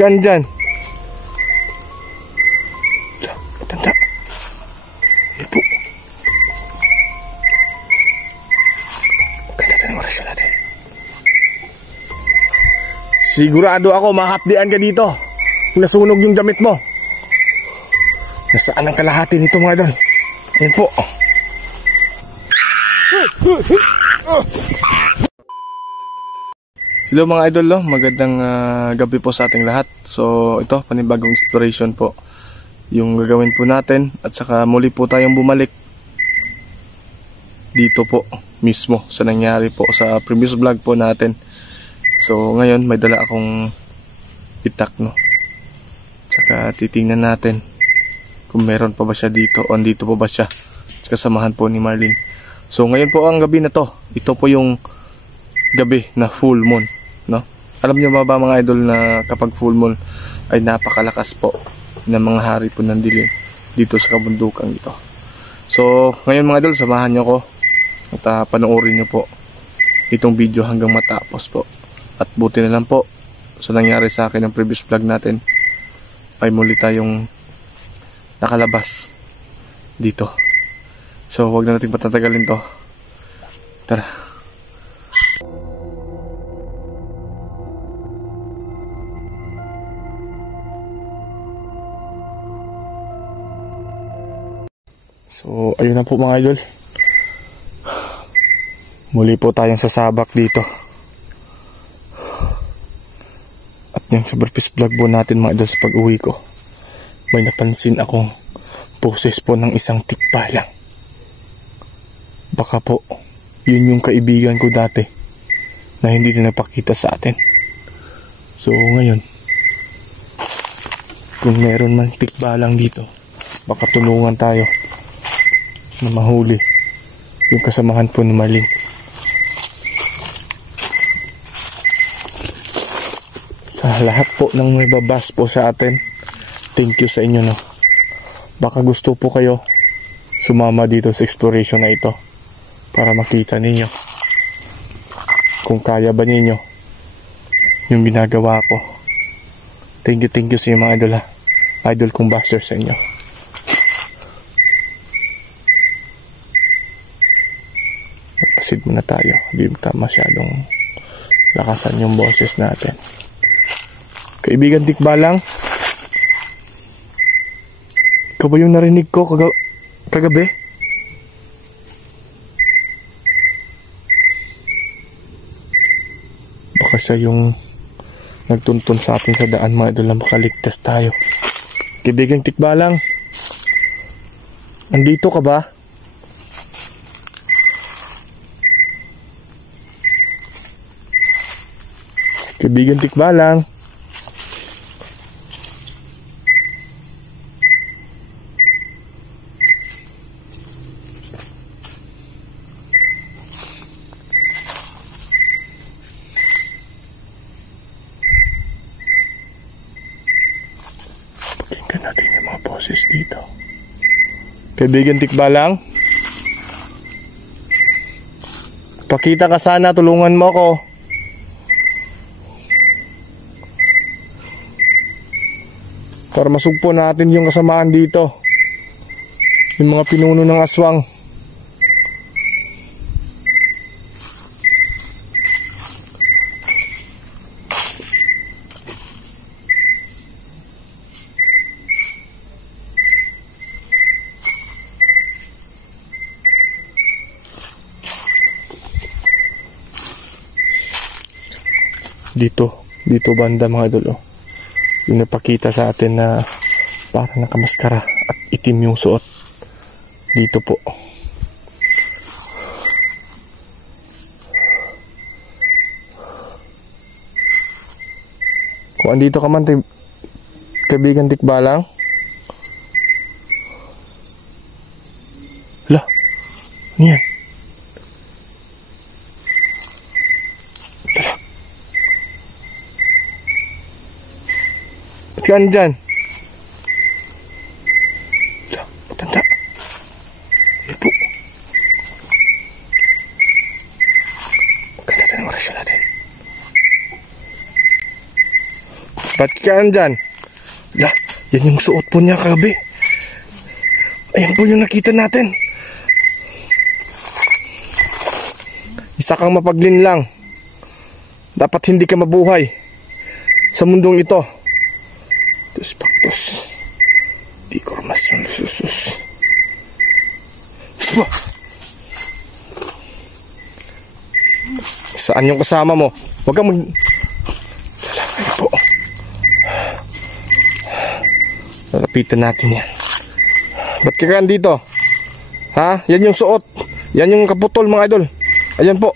ka andyan? Matanda. Ayan po. Maganda ng orasyon natin. Sigurado ako mahapdian ka dito. Nasunog yung damit mo. Nasaan ang kalahati nito mga idol? Ayan po. Hello mga idol, no? Magandang gabi po sa ating lahat. So ito, panibagong exploration po yung gagawin po natin. At saka muli po tayong bumalik dito po mismo sa nangyari po sa previous vlog po natin. So ngayon may dala akong itak, no? Tsaka titingnan natin kung meron pa ba siya dito o andito pa ba siya. Kasamahan po ni Marlene. So ngayon po ang gabi na to. Ito po yung gabi na full moon, no? Alam niyo ba mga idol na kapag full moon ay napakalakas po ng mga hari po ng dilim dito sa kabundukan ito. So ngayon mga idol, samahan niyo ko at panoorin niyo po itong video hanggang matapos po. At buti na lang po sa nangyari sa akin ng previous vlog natin ay muli tayong nakalabas dito. So wag na nating patatagalin to. Tara. So ayun na po mga idol. Muli po tayong sasabak dito. At yung superfice vlog po natin mga idol sa pag-uwi ko, may napansin akong poses po ng isang tikbalang. Baka po yun yung kaibigan ko dati na hindi na napakita sa atin. So ngayon, kung meron man tikbalang dito, baka tulungan tayo na mahuli yung kasamahan po ni Marlene. Sa lahat po ng may babas po sa atin, thank you sa inyo, no? Baka gusto po kayo sumama dito sa exploration na ito para makita ninyo kung kaya ba ninyo yung ginagawa ko. Thank you sa inyo mga idol, ha? Idol kong baster sa inyo. Magpasid muna tayo, hindi masyadong lakasan yung boses natin. Kaibigan tikbalang, ikaw ba yung narinig ko kagabi? Baka siya yung nagtuntun sa atin sa daan mga idol na makaligtas tayo. Kaibigan tikbalang, andito ka ba? Kaibigan tikbalang, pakinggan natin yung mga boses dito. Kaibigan tikbalang, pakita ka sana, tulungan mo ako. Para masugpo natin yung kasamaan dito, yung mga pinuno ng aswang. Dito banda mga idol, oh. Yung napakita sa atin na parang nakamaskara at itim yung suot. Dito po. Kung andito ka man, kaibigan tikbalang. Hala, ano yan? Hala, ba't ka andyan? Hala, matanda. Ayan po. Maganda ng orasyon natin. Ba't ka andyan? Yan yung suot po niya kagabi. Ayan po yung nakita natin. Isa kang mapaglinlang. Dapat hindi ka mabuhay sa mundong ito. Tus paktos. Di ko mas susus. Saan yung kasama mo? Huwag kang lalaki po. Lalapitan natin yan. Ba't ka dito? Ha? Yan yung suot. Yan yung kaputol mga idol. Ayan po.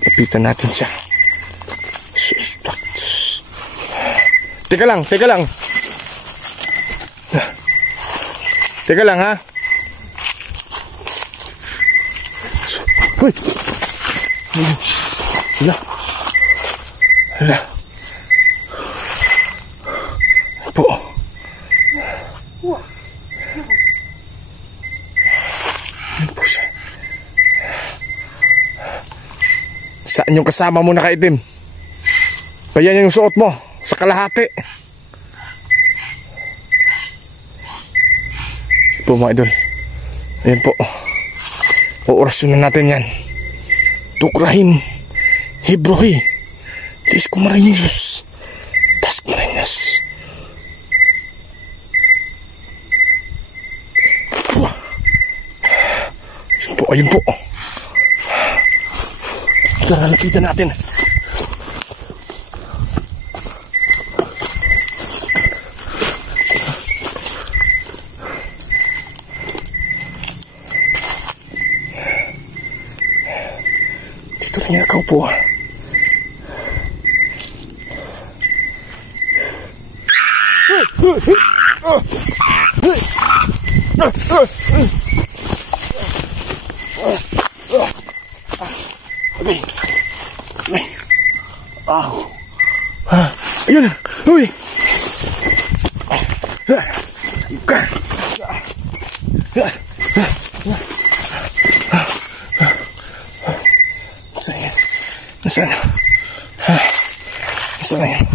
Lalapitan natin siya. Teka lang. Teka lang ha. Hoy. Hala. Po. Ano po siya? Saan yung kasama mo nakaitim? Payan yung suot mo sa kalahati. Po mga idol. Ayan po. Oorasyon na natin yan. Tukrahim Hebrohi Lis Kumarinyos Tas Kumarinyos. Ayun po. Tara, lapitan natin. Dito rin nakaupo. Ayun. Uy. Nasaan? Nasaan na yan?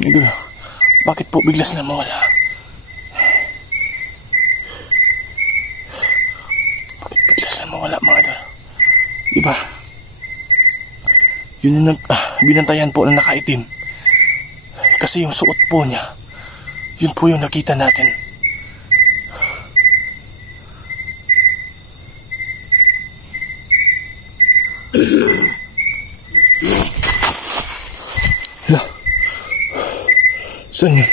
Idol, bakit po biglas na mawala? Bakit biglas na mawala mga idol? Diba? Yun yung binantayan po na nakaitim. Kasi yung suot po niya, yun po yung nakita natin. Hala. Saan yun?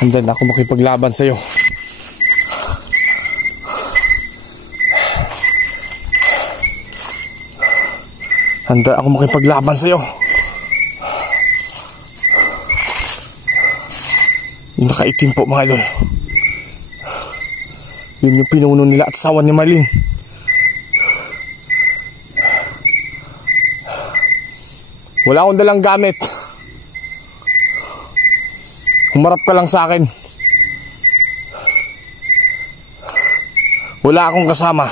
Handa na ako makipaglaban sa'yo. Handa ako makipaglaban sa'yo. Yung nakaitim po mga idol. Yun yung pinuno nila at asawa ni Marlene. Wala akong dalang gamit. Humarap ka lang sa akin. Wala akong kasama.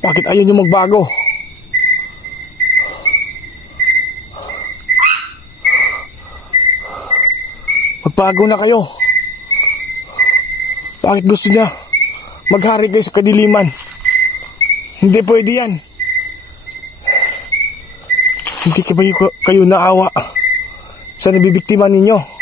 Bakit ayaw niyo magbago? Magbago na kayo. Bakit gusto niya maghari kayo sa kadiliman? Hindi pwede yan. Hindi kayo naawa sa nabibiktima ninyo.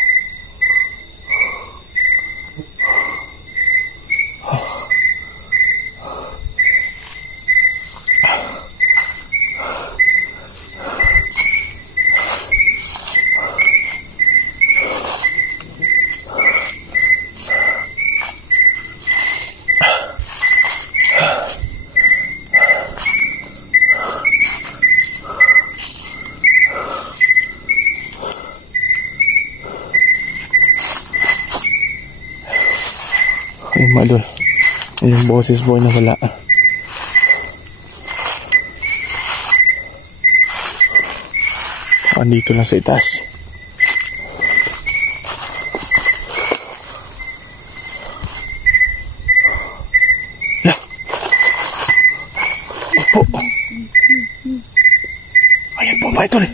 mga idol. Yung boses po na wala. Andito lang sa itaas. Lah. Opo. Ayan po mga idol.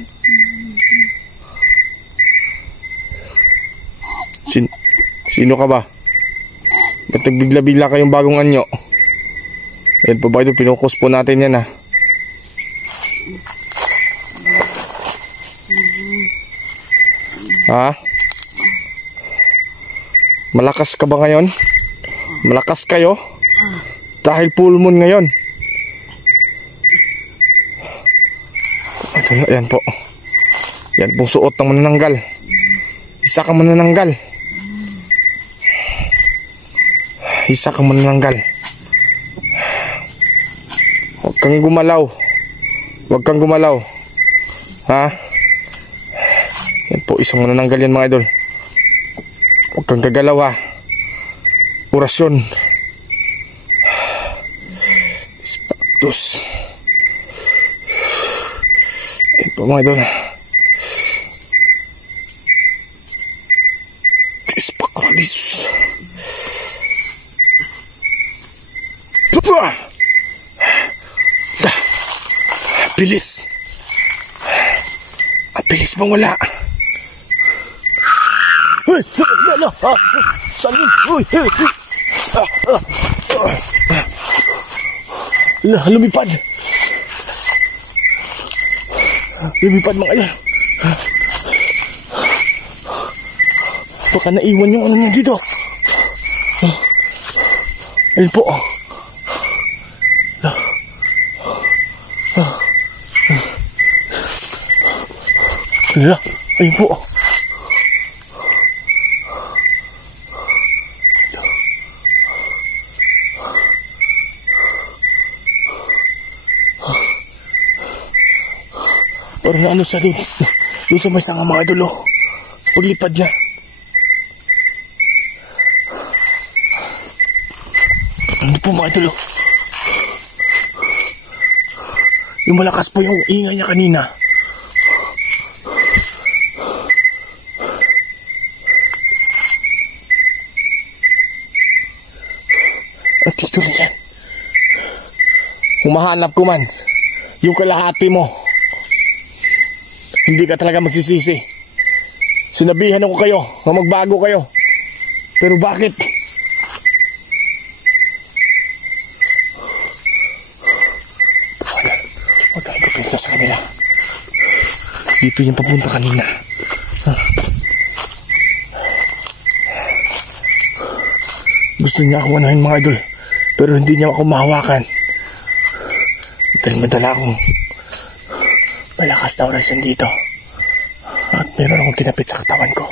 Sino ka ba? Ba't nagbigla-bigla kayong bagong anyo? Ayan po ba ito, pinukus po natin yan ha. Ha? Malakas ka ba ngayon? Malakas kayo? Dahil full moon ngayon. Ito, ayan po. Yan pong suot ng manananggal. Isa kang manananggal. Isa kang manananggal. Huwag kang gumalaw. Huwag kang gumalaw. Ha? Yan po, isang manananggal yan mga idol. Huwag kang gagalaw ha. Orasyon. Dispactus. Yan po mga idol. Dispactus. Bilis. Ang bilis mong wala. Uy! Lala! Saan yun? Uy! Lumipad. Lumipad mga idol. Baka naiwan yung ano niya dito. Ayun po. Wala, ayun po. Parang ano sa doon. Doon sa may sanga mga idol. Paglipad niya. Ano po mga idol. Yung malakas po yung ingay niya kanina. At dito rin yan. Humahanap ko man yung kalahati mo. Hindi ka talaga magsisisi. Sinabihan ako kayo na magbago kayo. Pero bakit? Huwag tayo pinsa sa kanila. Dito yung papunta kanina. Gusto niya ako anahin mga idol. Pero hindi niya ako mahawakan. Dahil madala akong malakas na orasyon dito. At meron akong kinapit sa katawan ko.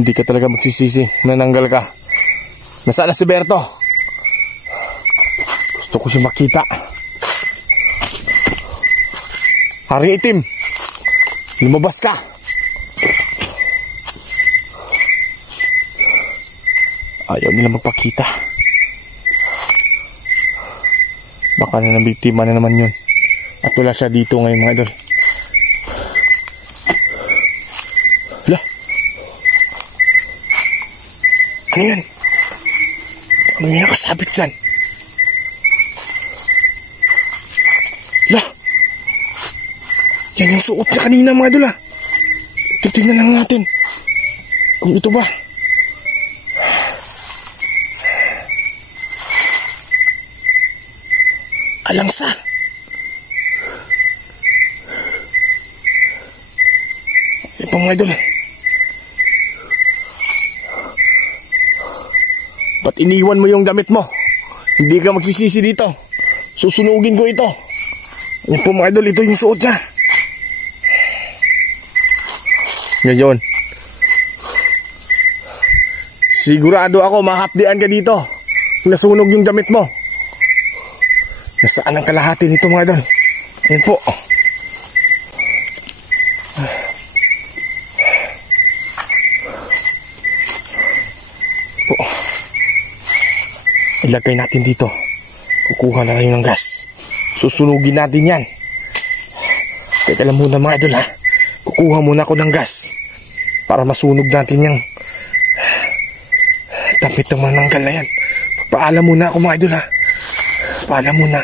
Hindi ka talaga magsisisi. Nananggal ka. Nasaan na si Berto? Gusto ko siya makita. Haring itim, lumabas ka. Ayaw nila magpakita. Baka na nabiktima na naman yun. At wala siya dito ngayon mga idol. Hala. Ano yan? Ano yung nakasabit dyan? Hala. Yan yung suot niya kanina mga idol. Titignan lang natin kung ito ba. Alangsa. Ito mga idol. Ba't iniwan mo yung damit mo? Hindi ka magsisisi dito. Susunugin ko ito. Yan po mga idol, ito yung suot niya. Ngayon, sigurado ako mahapdian ka dito. Nasunog yung damit mo. Nasaan ang kalahati nito mga idol? Ayan po. Ilagay natin dito. Kukuha na ngayon ng gas. Susunugin natin yan. Teka lang muna mga idol ha. Kukuha muna ako ng gas para masunog natin yung damit ng mananggal na yan. Pagpaalam muna ako mga idol ha. Paalam muna.